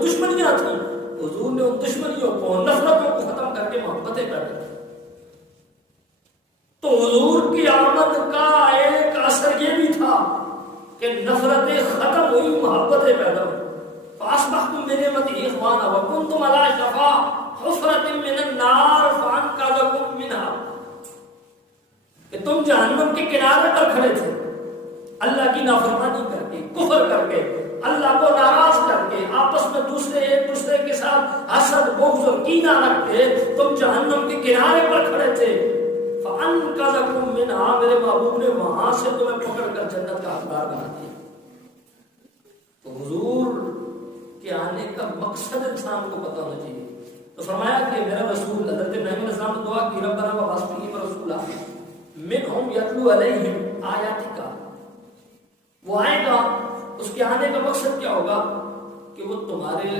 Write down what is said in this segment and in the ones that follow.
دشمنیاں تھیں، حضور نے ان دشمنیوں کو، نفرتوں کو ختم کر کے محبتیں پیدا کی۔ تو حضور کی آمد کا ایک اثر یہ بھی تھا کہ نفرتیں ختم ہوئی، محبتیں پیدا ہوئی۔ فَأَصْبَحْتُم بِنِعْمَتِهِ إِخْوَانًا وَكُنتُمْ عَلَىٰ شَفَا حُفْرَةٍ مِّنَ النَّارِ فَأَنقَذَكُم مِّنْهَا، کہ تم جہنم کے کنارے پر کھڑے تھے، اللہ کی نافرمانی کر کے، کفر کر کے، اللہ کو ناراض کر کے، آپس میں ایک دوسرے کے ساتھ حسد، بغض اور کینہ رکھ کے تم جہنم کے کنارے پر کھڑے تھے۔ فَأَنقَذَكُم مِّنْهَا، میرے محبوب نے وہاں سے تمہیں پکڑ کر جنت کا حقدار بنا دیا۔ تو حضور کے آنے کا مقصد انسان کو پتہ ہونا چاہیے۔ تو فرمایا کہ میرا رسول، حضرت ابراہیم علیہ السلام نے دعا کی، ربنا وابعث فیہم رسولا منہم یتلو علیہم آیاتک، وہ آئے گا، اس کے آنے کا مقصد کیا ہوگا کہ وہ تمہارے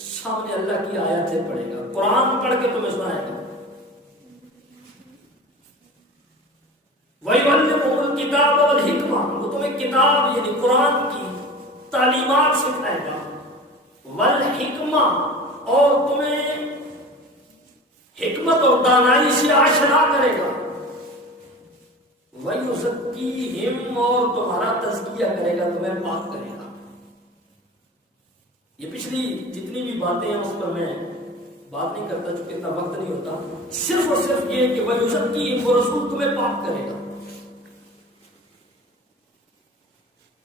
سامنے اللہ کی آیتیں پڑھے گا، قرآن پڑھ کے تمہیں سنائے گا۔ وَيُعَلِّمُهُمُ الْكِتَابَ وَالْحِکْمَةَ، وہ تمہیں کتاب یعنی قرآن کی تعلیمات سکھائے گا، والحکمہ، اور تمہیں حکمت اور دانائی سے آشنا کرے گا، وَيُزَکِّیہم، اور تمہارا تزکیہ کرے گا، تمہیں پاک کرے گا۔ یہ پچھلی جتنی بھی باتیں ہیں اس پر میں بات نہیں کرتا چونکہ اتنا وقت نہیں ہوتا، صرف اور صرف یہ کہ وَيُزَکِّیہم، وہ رسول تمہیں پاک کرے گا۔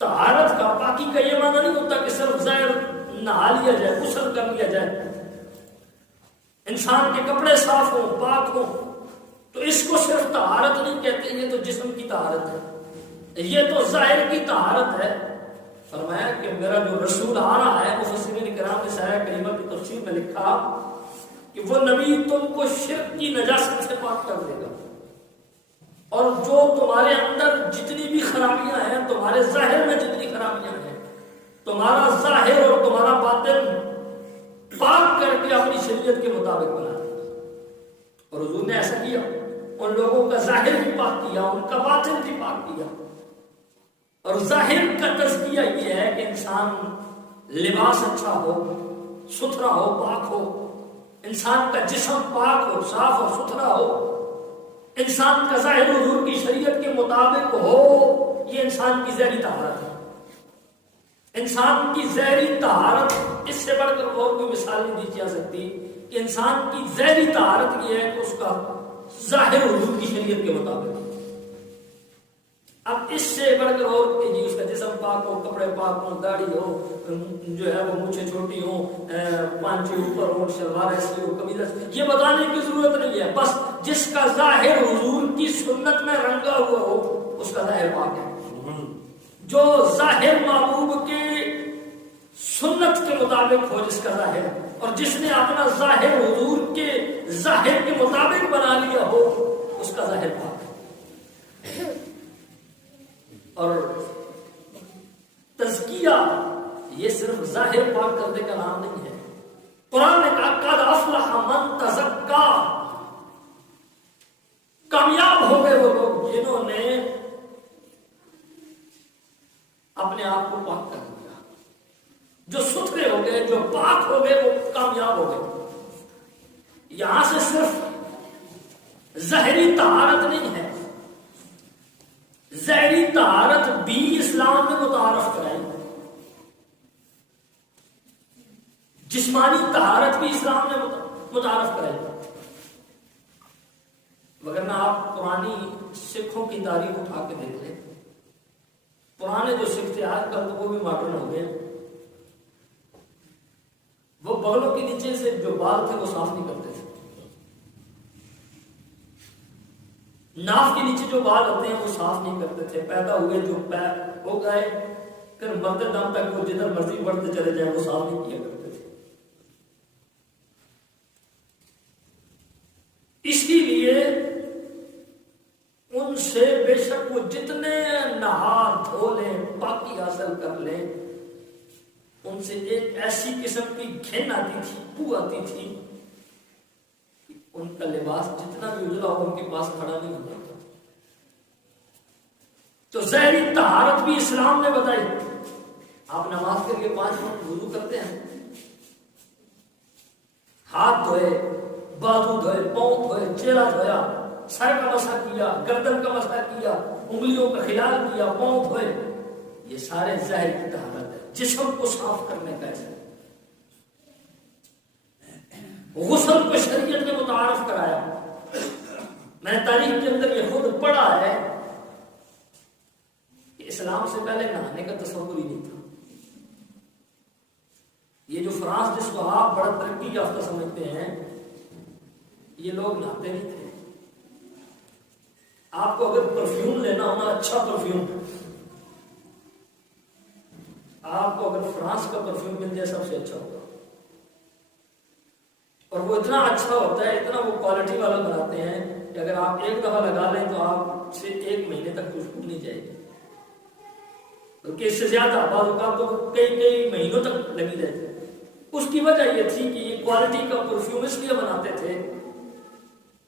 طہارت کا، پاکی کا یہ معنی نہیں ہوتا کہ صرف ظاہر نہا لیا جائے، غسل کر لیا جائے، انسان کے کپڑے صاف ہوں، پاک ہوں، تو اس کو صرف طہارت نہیں کہتے، یہ تو جسم کی طہارت ہے، یہ تو ظاہر کی طہارت ہے۔ فرمایا کہ میرا جو رسول آ رہا ہے، مفسرین کرام نے سایہ کریمہ کی تفسیر میں لکھا کہ وہ نبی تم کو شرک کی نجاست سے پاک کر دے گا، اور جو تمہارے اندر جتنی بھی خرابیاں ہیں، تمہارے ظاہر میں جتنی خرابیاں ہیں، تمہارا ظاہر اور تمہارا باطن پاک کر کے اپنی شریعت کے مطابق بنا دے۔ اور حضور نے ایسا کیا، ان لوگوں کا ظاہر بھی پاک کیا، ان کا باطن بھی پاک کیا۔ اور ظاہر کا تزکیہ یہ ہے کہ انسان لباس اچھا ہو، ستھرا ہو، پاک ہو، انسان کا جسم پاک ہو، صاف اور ستھرا ہو، انسان کا ظاہر حضور کی شریعت کے مطابق ہو، یہ انسان کی ظاہری طہارت ہے۔ انسان کی ظاہری طہارت، اس سے بڑھ کر اور کوئی مثال نہیں دی جا سکتی کہ انسان کی ظاہری طہارت یہ ہے کہ اس کا ظاہر حضور کی شریعت کے مطابق۔ اب اس سے بڑھ کر اور کہ جی اس کا جسم پاک ہو، کپڑے پاک ہوں، داڑھی ہو، جو ہے وہ مونچھیں چھوٹی ہوں، پانچے اوپر ہو، شلوار ایسی ہو، قمیض ایسی، یہ بتانے کی ضرورت نہیں ہے۔ بس جس کا ظاہر حضور کی سنت میں رنگا ہوا ہو، اس کا ظاہر پاک ہے۔ جو ظاہر محبوب کے سنت کے مطابق ہو جس کا ظاہر، اور جس نے اپنا ظاہر حضور کے ظاہر کے مطابق بنا لیا ہو، اس کا ظاہر پاک ہے۔ اور تزکیہ یہ صرف ظاہر پاک کرنے کا نام نہیں ہے۔ قرآن نے کہا قد افلح من تزکا، کامیاب ہو گئے وہ لوگ جنہوں نے اپنے آپ کو پاک کر دیا، جو ستھرے ہو گئے، جو پاک ہو گئے، وہ کامیاب ہو گئے۔ یہاں سے صرف ظاہری طہارت نہیں ہے، ظاہری طہارت بھی اسلام نے متعارف کرائی، جسمانی طہارت بھی اسلام نے متعارف کرائی۔ وگرنہ آپ پرانی سکھوں کی تاریخ اٹھا کے دیکھ لیں، پرانے جو سکھ تھے، آج کل تو وہ بھی ماڈرن ہو گئے، وہ بغلوں کے نیچے سے جو بال تھے وہ صاف نہیں کرتے تھے، ناف کے نیچے جو بال ہوتے ہیں وہ صاف نہیں کرتے تھے، پیدا ہوئے جو پیر ہو گئے، پھر مرتے دم تک وہ جدھر مرضی بڑھتے چلے جائیں وہ صاف نہیں کیا کرتے تھے۔ اسی لیے ان سے بے شک وہ جتنے نہا دھو لیں، پاکی حاصل کر لیں، ان سے ایک ایسی قسم کی گھن آتی تھی، بو آتی تھی، ان کا لباس جتنا بھی اجلا ہو ان کے پاس کھڑا نہیں ہوتا تھا۔ تو ظاہری طہارت بھی اسلام نے بتائی۔ آپ نماز کے لیے 5 وقت وضو کرتے ہیں، ہاتھ دھوئے، بازو دھوئے، پاؤں دھوئے، چہرہ دھویا، سر کا مسح کیا، گردن کا مسح کیا، انگلیوں کا خلال کیا، پاؤں دھوئے، یہ سارے ظاہر کی طہارت ہے، جسم کو صاف کرنے کا ہے۔ غسل کو شریعت نے متعارف کرایا۔ میں نے تاریخ کے اندر یہ خود پڑھا ہے کہ اسلام سے پہلے نہانے کا تصور ہی نہیں تھا۔ یہ جو فرانس جس کو آپ بڑا ترقی یافتہ سمجھتے ہیں، یہ لوگ نہاتے نہیں تھے۔ آپ کو اگر پرفیوم لینا ہونا، اچھا پرفیوم، آپ کو اگر فرانس کا پرفیوم مل جائے سب سے اچھا ہوگا، اور وہ اتنا اچھا ہوتا ہے، اتنا وہ کوالٹی والا بناتے ہیں کہ اگر آپ ایک دفعہ لگا لیں تو آپ سے 1 مہینے تک خوشبو نہیں جائے گی، بلکہ اس سے زیادہ بعض اوقات تو کئی مہینوں تک لگی رہتی ہے۔ اس کی وجہ یہ تھی کہ یہ کوالٹی کا پرفیوم اس لیے بناتے تھے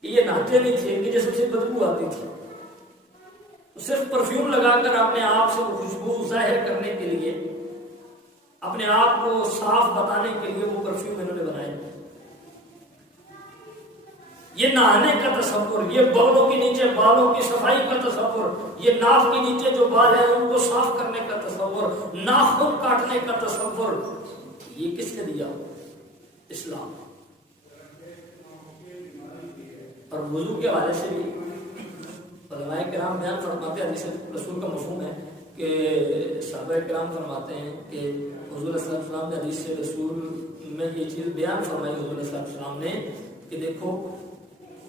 کہ یہ نہاتے نہیں تھے، ان کی جسم سے بدبو آتی تھی، صرف پرفیوم لگا کر اپنے آپ سے وہ خوشبو ظاہر کرنے کے لیے، اپنے آپ کو صاف بتانے کے لیے وہ پرفیوم انہوں نے بنائے۔ یہ نہانے کا تصور، یہ بغلوں کے نیچے بالوں کی صفائی کا تصور، یہ ناف کے نیچے جو بال ہیں ان کو صاف کرنے کا تصور، ناخن کاٹنے کا تصور، یہ کس نے دیا؟ اسلام۔ اور وضو کے حوالے سے بھی علماء کرام بیان فرماتے ہیں، حدیث رسول کا مفہوم ہے کہ صحابہ کرام فرماتے ہیں کہ حضور صلی اللہ علیہ وسلم نے حدیث رسول میں یہ چیز بیان فرمائی، حضور صلی اللہ علیہ وسلم نے، کہ دیکھو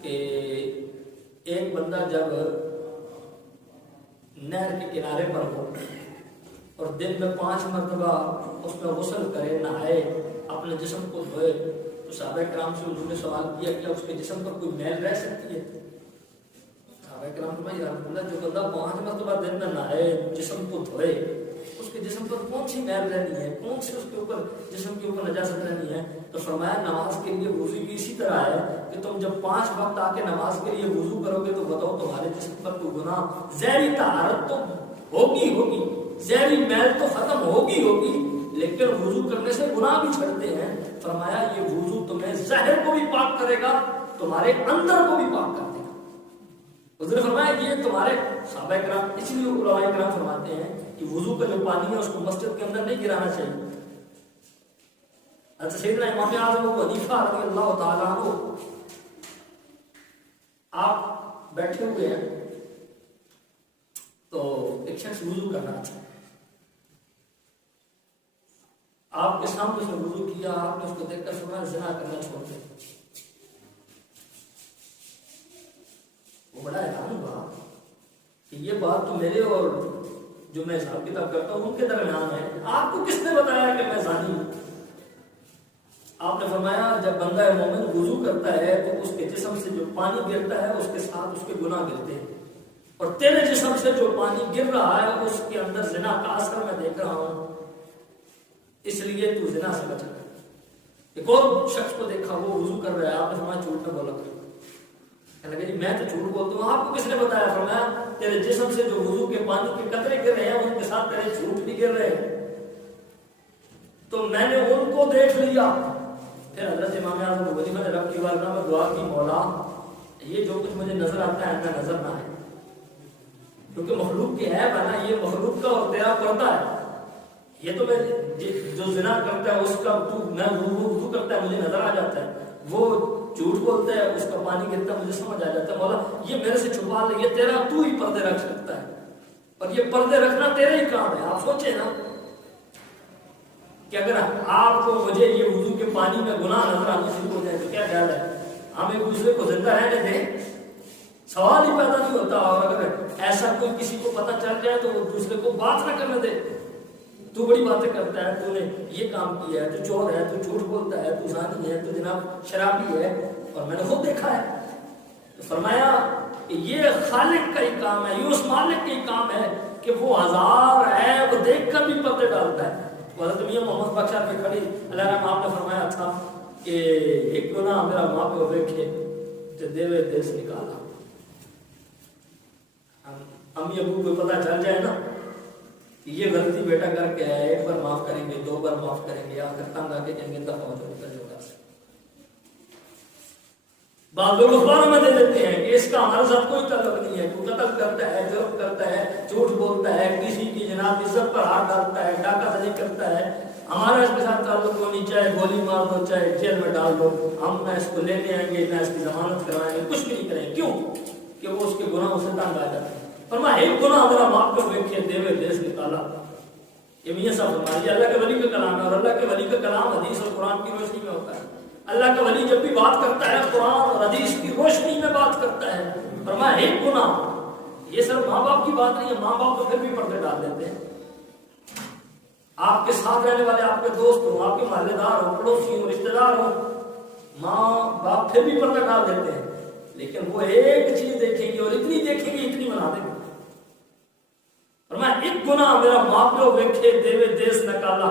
کہ ایک بندہ جب نہر کے کنارے پر ہو اور دن میں 5 مرتبہ اس میں غسل کرے، نہائے، اپنے جسم کو دھوئے، تو صحابہ کرام سے حضور نے سوال کیا کہ اس کے جسم پر کوئی میل رہ سکتی ہے؟ صحابہ کرام فرمایا یا رسول اللہ، جو بندہ 5 مرتبہ دن میں نہائے، جسم کو دھوئے، اس کے جسم پر کون سی میل رہنی ہے، کون سی اس کے اوپر جسم کے اوپر نجاست رہنی ہے؟ تو فرمایا نماز کے لیے وضو بھی اسی طرح ہے کہ تم جب 5 وقت آ کے نماز کے لیے وضو کرو گے تو بتاؤ تمہارے جسم پر کوئی گناہ، ظاہری طہارت تو ہوگی، ظاہری میل تو ختم ہوگی، لیکن وضو کرنے سے گناہ بھی چھڑتے ہیں۔ فرمایا یہ وضو تمہیں ظاہر کو بھی پاک کرے گا، تمہارے اندر کو بھی پاک کر دے گا۔ حضور نے فرمایا یہ تمہارے صحابہ کرام، اس لیے علماء کرام فرماتے ہیں کہ وضو کا جو پانی ہے اس کو مسجد کے اندر نہیں گرانا چاہیے۔ حضرت سیدنا امام اعظم ابو حنیفہ رضی اللہ تعالیٰ عنہ، آپ بیٹھے ہوئے ہیں تو ایک شخص وضو کرنا چاہے، آپ کے سامنے اس نے وضو کیا، آپ نے اس کو دیکھ کر فرمایا زنا کرنا چھوڑ دے۔ وہ بڑا حیران ہوا کہ یہ بات تو میرے اور جو میں حساب کتاب کرتا ہوں ان کے درمیان ہے، آپ کو کس نے بتایا کہ میں زانی ہوں؟ آپ نے فرمایا جب بندہ مومن وضو کرتا ہے تو اس کے جسم سے جو پانی گرتا ہے اس کے ساتھ اس کے گناہ گرتے ہیں، اور تیرے جسم سے جو پانی گر رہا ہے اس کے اندر زنا کا اثر میں دیکھ رہا ہوں، اس لیے تو زنا سے بچ رہا ہے۔ ایک اور شخص کو دیکھا، وہ وضو کر رہا ہے، آپ نے فرمایا جھوٹ نہ بولا کر۔ کہنے لگا جی میں تو جھوٹ بولتا ہوں، آپ کو کس نے بتایا؟ فرمایا تیرے جسم سے جو وضو کے پانی کے قطرے گر رہے ہیں ان کے ساتھ تیرے جھوٹ بھی گر رہے ہیں، تو میں نے ان کو دیکھ لیا۔ پھر حضرت امام اعظم ابو حنیفہ نے رب کی بارگاہ میں دعا کی، مولا یہ جو کچھ مجھے نظر آتا ہے نہ نظر نہ آئے، کیونکہ مخلوق کی عیب ہے نا، یہ مخلوق کا اور تیرا پردہ ہے، یہ تو میں جو زنا کرتا ہے اس کا میں وضو کرتا ہے مجھے نظر آ جاتا ہے، وہ جھوٹ بولتا ہے اس کا پانی گرتا ہے مجھے سمجھ آ جاتا ہے، مولا یہ میرے سے چھپا لے، یہ تیرا تو ہی پردے رکھ سکتا ہے، اور یہ پردے رکھنا تیرا ہی کام ہے۔ آپ سوچیں نا کہ اگر آپ کو مجھے یہ وضو کے پانی میں گناہ نظر آنا شروع ہو جائے تو کیا خیال ہے؟ ہم ایک دوسرے کو زندہ رہنے دیں؟ سوال ہی پیدا نہیں ہوتا۔ اور اگر ایسا کوئی کسی کو پتہ چل جائے تو وہ دوسرے کو بات نہ کرنے دے، تو بڑی باتیں کرتا ہے، تو نے یہ کام کیا ہے، تو چور ہے، تو جھوٹ بولتا ہے، تو زانی ہے، تو جناب شرابی ہے، اور میں نے خود دیکھا ہے۔ تو فرمایا کہ یہ خالق کا ہی کام ہے، یہ اس مالک کا ہی کام ہے کہ وہ ہزار عیب دیکھ کر بھی پردے ڈالتا ہے۔ حضرت میاں محمد بخش صاحب کی کھڑی اللہ رحمہ آپ نے فرمایا تھا کہ ایک گناہ میرا ماں پہ دیکھے تو دیوے دیس نکالا۔ امی ابو کو پتہ چل جائے نا کہ یہ غلطی بیٹا کر کے ہے، ایک بار معاف کریں گے، 2 بار معاف کریں گے، آخر تنگ آ کے کہیں گے دفعہ ہو جاؤ، بعض لوگ اخباروں میں دے دیتے ہیں کہ اس کا ہمارے ساتھ کوئی تعلق نہیں ہے، کوئی قتل کرتا ہے، جرم کرتا ہے، جھوٹ بولتا ہے، کسی کی جناب عزت پر ہاتھ ڈالتا ہے، ڈاکہ دھڑی کرتا ہے، ہمارا اس کے ساتھ تعلق ہونی چاہے گولی مار دو چاہے جیل میں ڈال دو، ہم نہ اس کو لینے آئیں گے نہ اس کی ضمانت کروائیں گے، کچھ بھی نہیں کریں گے۔ کیوں؟ کہ وہ اس کے گناہوں سے تنگ آ جاتے ہیں۔ فرمایا ایک گناہ میرا معاف کر دیکھے دیوے دیس نکالا۔ یہ میاں صاحب فرمائیے اللہ کے ولی کا کلام ہے، اور اللہ کے ولی کا کلام حدیث اور قرآن کی روشنی میں ہوتا ہے۔ اللہ کا ولی جب بھی بات کرتا ہے قرآن اور حدیث کی روشنی میں بات کرتا ہے۔ فرمایا ایک گناہ، یہ صرف ماں باپ کی بات نہیں ہے، ماں باپ تو پھر بھی پردے ڈال دیتے ہیں، آپ کے ساتھ رہنے والے آپ کے دوست ہوں، آپ کے محلے دار ہوں، پڑوسی ہوں، رشتے دار ہوں، ماں باپ پھر بھی پردہ ڈال دیتے ہیں، لیکن وہ ایک چیز دیکھیں گے اور اتنی دیکھیں گے اتنی بنا دیں گے۔ فرمایا ایک گناہ میرا ماں پیو ویکھے دیوے دیس نکالا،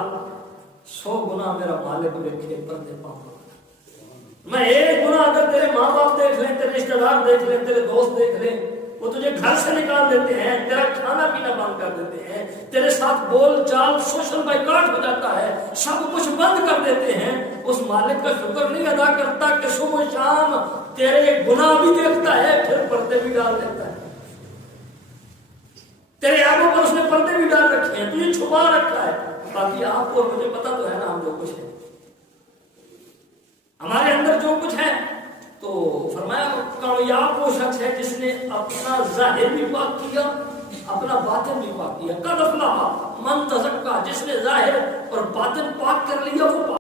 100 گناہ میرا مالک ویکھے پردے پاؤں۔ میں ایک گناہ اگر تیرے ماں باپ دیکھ لیں، تیرے رشتے دار دیکھ لیں، تیرے دوست دیکھ لیں، وہ تجھے گھر سے نکال دیتے ہیں، تیرا کھانا پینا بند کر دیتے ہیں، تیرے ساتھ بول چال سوشل بائیکاٹ ہو جاتا ہے، سب کچھ بند کر دیتے ہیں، اس مالک کا شکر نہیں ادا کرتا کہ صبح شام تیرے گناہ بھی دیکھتا ہے پھر پردے بھی ڈال دیتا ہے، تیرے آنکھوں پر اس نے پردے بھی ڈال رکھے ہیں، تجھے چھپا رکھا ہے، باقی آپ کو مجھے پتا تو ہے نا ہم جو کچھ ہے ہمارے اندر جو کچھ ہے۔ تو فرمایا کامیاب وہ شخص ہے جس نے اپنا ظاہر بھی پاک کیا، اپنا باطن بھی پاک کیا۔ قد افلح من تزکا، جس نے ظاہر اور باطن پاک کر لیا وہ